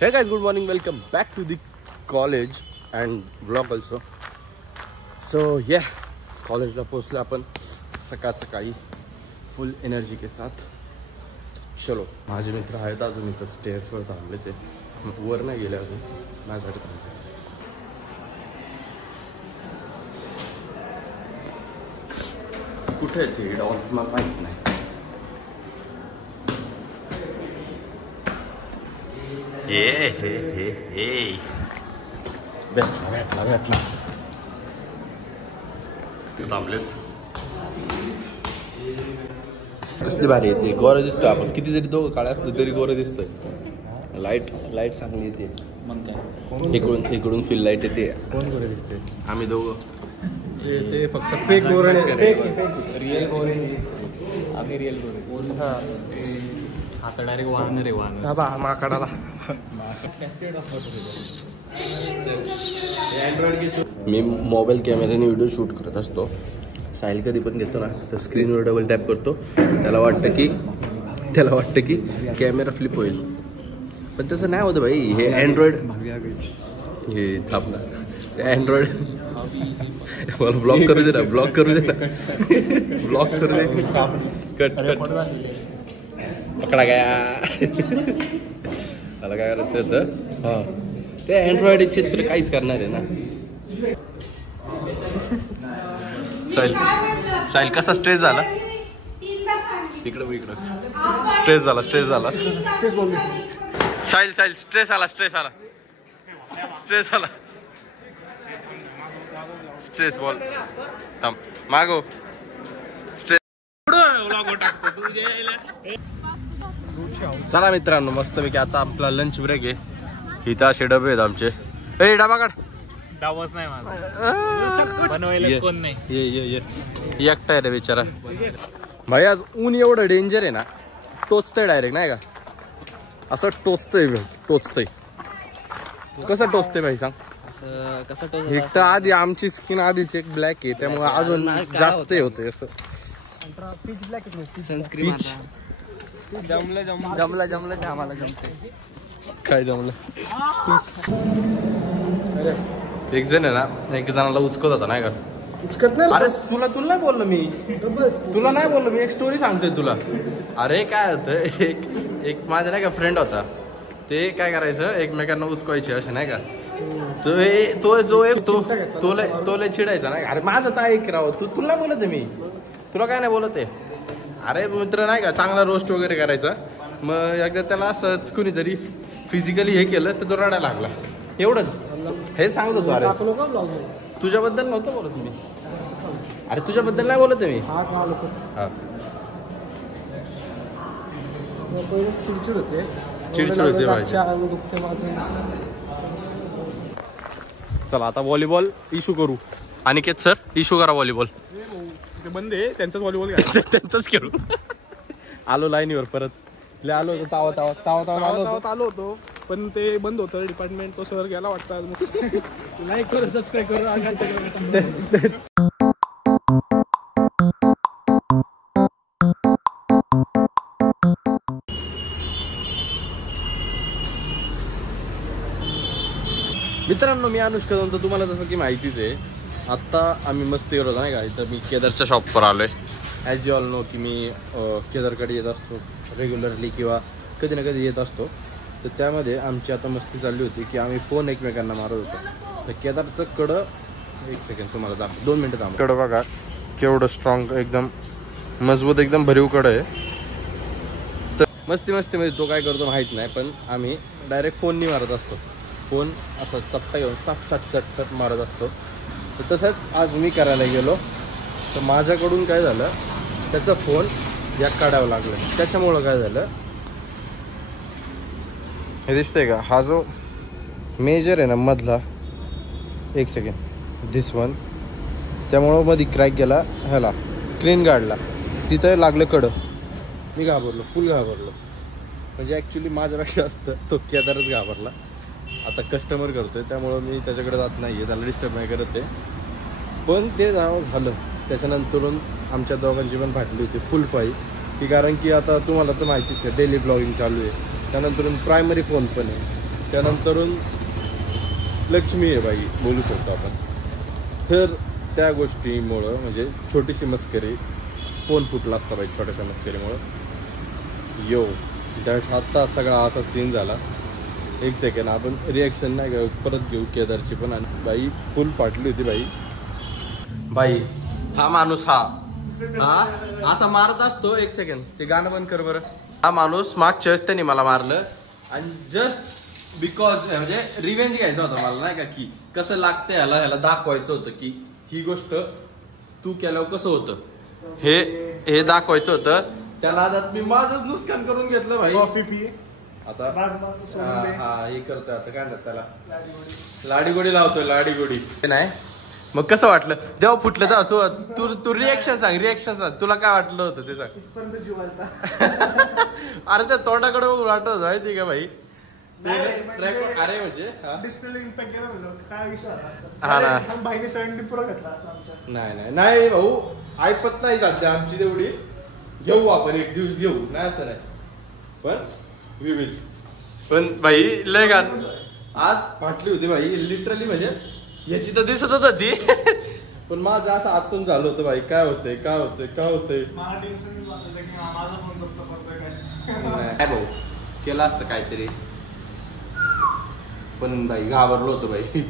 Hey guys, good morning. Welcome back to the college and vlog also. So yeah, कॉलेजला पोहोचलो आपण सकाळी फुल energy के साथ. चलो, माझे मित्र आहेत अजून इथं स्टेअर्सवर थांबले, ते वर नाही गेले अजून, माझ्यासाठी थांबले. कुठे आहे ते डॉल मला माहित नाही. भेटला थांबलेत. कसली भारी येते, गोरं दिसतोय आपण. किती जरी दोघं काळे असतो तरी गोरं दिसतोय. लाईट चांगली येते. मग काय इकडून फुल लाईट येते. कोण गोरं दिसते? आम्ही दोघं. ते फक्त फेक गोरं, रिअल गोरे. आम्ही रिअल गोरे. आता डायरेक्ट वाहणार आहे माकडाला. मी मोबाईल कॅमेऱ्याने व्हिडिओ शूट करत असतो. साहिल कधी पण घेतो ना तर स्क्रीनवर डबल टॅप करतो. त्याला वाटतं की कॅमेरा फ्लिप होईल, पण तसं नाही होतं भाई. हे अँड्रॉइड, हे थांबला अँड्रॉइड. मला ब्लॉक करू दे ना. ब्लॉक करू दे. कट पकडा गया. मला काय करायचं होतं, हां ते अँड्रॉइड इच्छित काहीच करणार आहे ना. साहिल कसा स्ट्रेस झाला इकडं स्ट्रेस झाला. साहिल स्ट्रेस आला. स्ट्रेस बॉल थांब मागो. चला मित्रांनो, मस्तपैकी आता आपला लंच ब्रेक आहे. इथं असे डबे आहेत आमचे. ए डबा काढ. डावच नाही माझा, बनवायला कोण नाही. ये एकटा आहे रे बिचारा. भाई आज ऊन एवढं डेंजर आहे ना, टोचतंय डायरेक्ट नाही का, असं टोचतंय. कसं टोचतंय भाई सांग. एक तर आधी आमची स्किन आधीच एक ब्लॅक आहे, त्यामुळे अजून जास्त होतंय असं. सनस्क्रीन जमलं आम्हाला जमतंय. काय जमलं? एक जण आहे ना, एक जणाला उचकत होता नाही का. उचकत नाही. अरे तुला नाही बोललो मी. एक स्टोरी सांगतोय तुला. अरे काय होतं, एक माझा नाही का फ्रेंड होता. ते काय करायचं, एकमेकांना उचकवायचे असे नाही का. तो लय चिडायचा नाही. अरे माझं तर ऐक राव, तुला नाही बोलत मी. तुला काय नाही बोलत आहे. अरे मित्र नाही का, चांगला रोस्ट वगैरे करायचा. मग एकदा त्याला असंच कुणीतरी फिजिकली हे केलं तर तो रडायला लागला. एवढंच हे सांगत होतो. अरे तुझ्याबद्दल नव्हतं बोलत मी. अरे तुझ्याबद्दल नाही बोलत मी. हा चिडचिड होते पाहिजे. चला आता व्हॉलीबॉल इशू करू. अनिकेत सर इशू करा व्हॉलीबॉल. बंद आहे त्यांचाच व्हॉलीबॉल. त्यांचाच खेळू. आलो लाईनीवर परत. आलो होतो तावा आलो होतो, पण ते बंद होतं डिपार्टमेंट. तो सर गेला वाटतं. लाईक करू, सबस्क्राईब करू. मित्रांनो, मी अनुष्का जाऊन, तर तुम्हाला जसं की माहितीच आहे. आत्ता आम्ही मस्ती करत नाही का. इथं मी केदारच्या शॉपवर आलो आहे. ॲज यू ऑल नो की मी केदारकडे येत असतो रेग्युलरली, किंवा कधी ना कधी येत असतो. तर त्यामध्ये आमची आता मस्ती चालली होती की आम्ही फोन एकमेकांना मारत होतो. तर केदारचं कडं, एक सेकंड तुम्हाला दाखव, 2 मिनटं थांबा. कडं बघा केवढं स्ट्रॉंग, एकदम मजबूत, एकदम भरीव कडं आहे. तर मस्तीमध्ये तो काय करतो माहीत नाही, पण आम्ही डायरेक्ट फोननी मारत असतो. फोन असं चपटा घेऊन सट मारत असतो. तर तसंच आज मी करायला गेलो, तर माझ्याकडून काय झालं, त्याचा फोन या काढावं लागलं. त्याच्यामुळं काय झालं, हे दिसतंय का, हा जो मेजर आहे ना मधला, एक सेकंड, धिस वन, त्यामुळं मध्ये क्रॅक गेला. ह्याला स्क्रीन गार्डला तिथं लागलं कडं. मी घाबरलो, फुल घाबरलो. म्हणजे ॲक्च्युली माझ्यापेक्षा असतं तो केदारच घाबरला. आता कस्टमर करतोय त्यामुळं मी त्याच्याकडे जात नाही आहे, त्याला डिस्टर्ब नाही करत आहे. पण ते झालं. त्याच्यानंतरून आमच्या दोघांची पण फाटली होती फुल फाईट. की कारण की आता तुम्हाला तर माहितीच आहे, डेली ब्लॉगिंग चालू आहे. त्यानंतर प्रायमरी फोन पण आहे. त्यानंतरून लक्ष्मी आहे बाई, बोलू शकतो आपण. तर त्या गोष्टीमुळं म्हणजे छोटीशी मस्करी, फोन फुटला असता बाई छोट्याशा मस्करीमुळं. यो दॅट आता सगळा असा सीन झाला. एक सेकंड आपण रिॲक्शन नाही घेऊ, परत घेऊ केदारची पण. आणि बाई फुल फाटली होती बाई. बाई हा माणूस हा असा मारत असतो. एक सेकंड ते गाणं बंद कर बरं. हा माणूस मागच्या वेळेस त्याने मला मारलं आणि जस्ट बिकॉज म्हणजे रिव्हेंज घ्यायचा होता मला, नाही का, की कसं लागतं ह्याला दाखवायचं होतं की ही गोष्ट तू केल्यावर कसं होतं हे दाखवायचं होतं. त्या नादात मी माझंच नुकसान करून घेतलं भाई. कॉफी पी आता हा हे करतोय आता, काय म्हणतात त्याला, लाडीगोडी लावतोय, लाडीगोडी नाही. मग कसं वाटलं जेव्हा फुटलं तेव्हा तू रिएक्शन सांग, तुला काय वाटलं होतं ते सांग. अरे त्या तोंडाकडे वाटत होतं माहिती का भाई. अरे म्हणजे डिस्प्ले इम्पॅक्ट गेला काय विषय हा ना. भाईने 70 पुरा घेतला असता आमच्या. नाही भाऊ, ऐपत नाही सध्या आमची तेवढी. घेऊ आपण एक दिवस घेऊ, नाही असं नाही, पण भाई लय गाण आज फाटली होती भाई लिटरली. म्हणजे याची तर दिसत होत ती पण माझं असं आतून झालं होतं भाई. काय होतंय मला टेन्शन वाटलं की माझा फोन जप्त करतोय काय भाऊ. केलं असतं काहीतरी, पण भाई घाबरलो होतो भाई.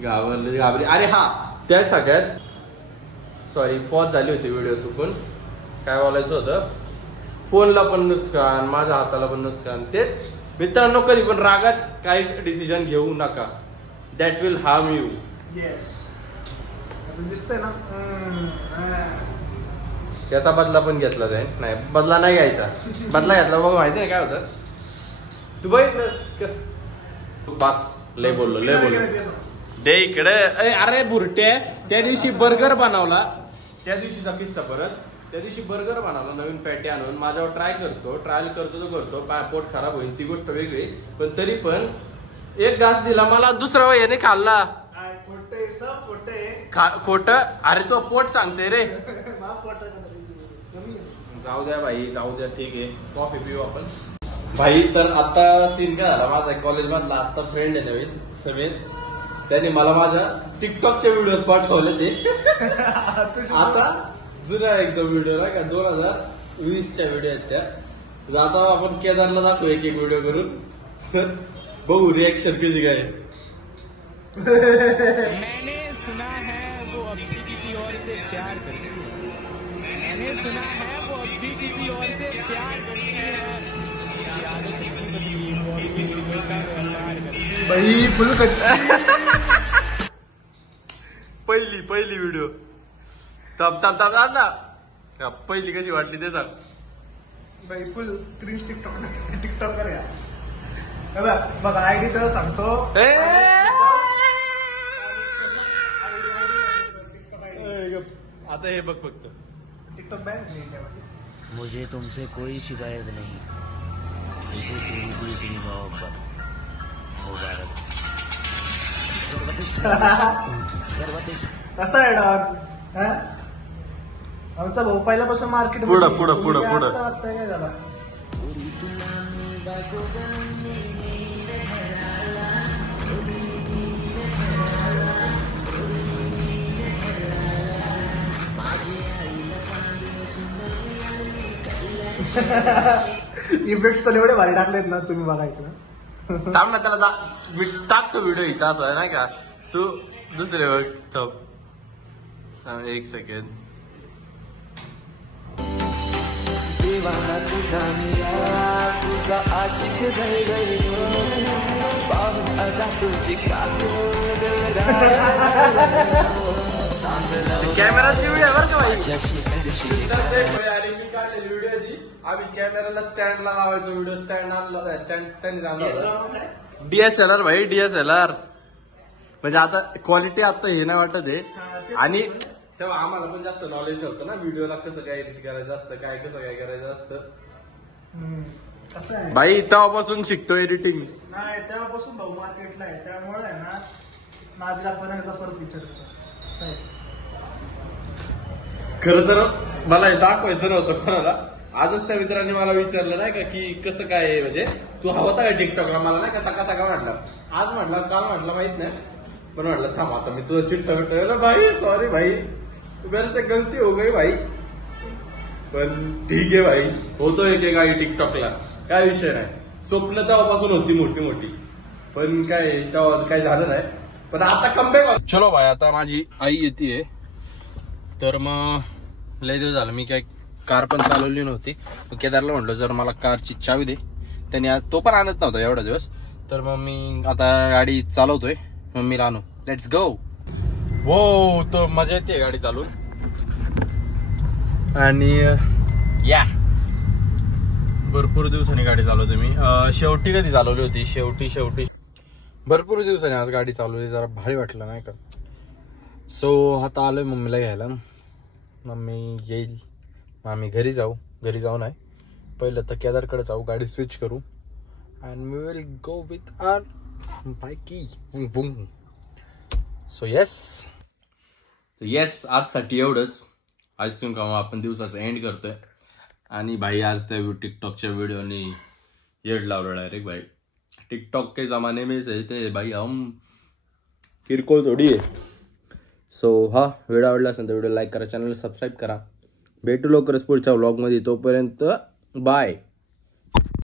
घाबरी. अरे हा त्या सगळ्यात सॉरी पॉज झाली होती व्हिडिओ चुकून. काय बोलायचं होतं, फोनला पण नुकसान, माझ्या हाताला पण नुकसान. तेच मित्रांनो, कधी पण रागात काहीच डिसिजन घेऊ नका. That will harm you. Yes दिसतंय ना. त्याचा बदला पण घेतला जाईल. नाही बदला नाही घ्यायचा, बदला घेतला बघ माहिती नाही काय होतं. तू बघितलंस बस. लय बोललो दे इकडे. अरे बुरटे, त्या दिवशी बर्गर बनवला, त्या दिवशीचा किस्सा परत. त्या दिवशी बर्गर बनवला नवीन पॅटी आणून, माझ्यावर ट्रायल करतो पोट खराब होईल ती गोष्ट वेगळी, पण तरी पण एक घास दिला मला, दुसरा याने खाल्ला. खोट. अरे तो पोट सांगते रे. जाऊ द्या भाई, जाऊ द्या, ठीक आहे. कॉफी पिऊ आपण भाई. तर आता सीन काय झाला, माझा कॉलेज मधला आता फ्रेंड आहे नवीन समीर, त्याने मला माझ्या टिकटॉकचे व्हिडिओ पाठवले. ते आता जुन्या एकदम व्हिडिओ ना का 2020च्या व्हिडिओ आहेत त्या. आता आपण केदारला दाखवू एक व्हिडिओ करून, बघू रिएक्शन कशी काय. मैंने सुना है वो अब भी किसी और से प्यार करती है. मैंने सुना है वो अब भी किसी और से प्यार करती है. बाई फुल पहिली व्हिडिओ तब ना पहिली कशी वाटली ते सांग. बाई फुल क्रिश टिकटॉकर या. बघा आयडी तर सांगतो. आता हे बघ फक्त टिकटॉक बॅन. मुझे तुमसे कोई शिकायत नहीं, मुझे तेरी दूसरी मोहब्बत मुबारक. कसं आहे डॉग आमचा भाऊ पहिल्यापासून मार्केट पुढं काय झाला. इफेक्ट्स तर एवढे भारी टाकलेत ना तुम्ही बघा इकडं. थांब ना त्याला मी टाकतो व्हिडिओ इथं असं आहे ना का. तू दुसरे बघ. एक सेकंड. दीवाना तुझा तुझा आशिक झाले पाहून आता तुझी कॅमेराची व्हिडिओ बरं का भाई. मी काढलेली व्हिडिओ ती आम्ही कॅमेराला स्टँडला लावायचो. व्हिडिओ स्टँड त्यांनी आणला. DSLR भाई, DSLR. म्हणजे आता क्वालिटी आता हे नाही वाटत आहे. आणि तेव्हा आम्हाला पण जास्त नॉलेज नव्हतं ना व्हिडिओला कसं काय एडिट करायचं असतं, कसं काय करायचं असतं. कसं आहे भाई तेव्हापासून शिकतो एडिटिंग. नाही तेव्हापासून भाऊ मार्केटला आहे, त्यामुळे आहे ना नादी लागताना एकदा परत विचार करतो. खरं तर मला हे दाखवायचं नव्हतं कोणाला, आजच त्या मित्रांनी मला विचारलं नाही का की कसं काय म्हणजे तू होता का टिकटॉकला, मला नाही का सकाळ सकाळ म्हटलं, आज म्हटलं काल म्हटलं माहित नाही, पण म्हटलं थांब आता मी तुझं चिट्टा भेटवलं भाई, सॉरी भाई मेरे से गलती हो गई भाई, पण ठीक आहे भाई, होतो एक गाडी टिकटॉकला, काय विषय नाही. स्वप्न तेव्हापासून होती मोठी मोठी, पण काय तेव्हा काय झालं नाही, पण आता कमबॅक. चलो भाई, आता माझी आई येते, तर मग लय दिवस झालं मी काय कार पण चालवली नव्हती. केदारला म्हटलं जर मला कारची चावी दे, त्याने तो पण आणत नव्हता एवढा दिवस, तर मग मी आता गाडी चालवतोय, मम्मीला आणू, लेट्स गो. हो, तर मजा येते गाडी चालवून. आणि या भरपूर दिवसांनी गाडी चालवते मी. शेवटी कधी चालवली होती, शेवटी भरपूर दिवसांनी आज गाडी चालवली, जरा भारी वाटलं नाही का. सो आता आलोय मम्मीला घ्यायला, मम्मी येईल, मग आम्ही घरी जाऊ नाही, पहिलं तर केदारकडे जाऊ, गाडी स्विच करू, and we will go with our बाईकी बुम. सो येस आजसाठी एवढंच. आईस्क्रीम खाऊ आपण दिवसाचा एंड करतोय. आणि भाई आज त्या टिकटॉकच्या व्हिडिओनी येड लावलं डायरेक्ट भाई. टिकटॉक के जमाने में थे भाई हम, किरकोळ थोडी आहे. सो हा व्हिडिओ आवडला असेल तर व्हिडिओ लाईक करा, चॅनल सबस्क्राईब करा. भेटू लवकरच पुढच्या व्लॉगमध्ये, तोपर्यंत बाय.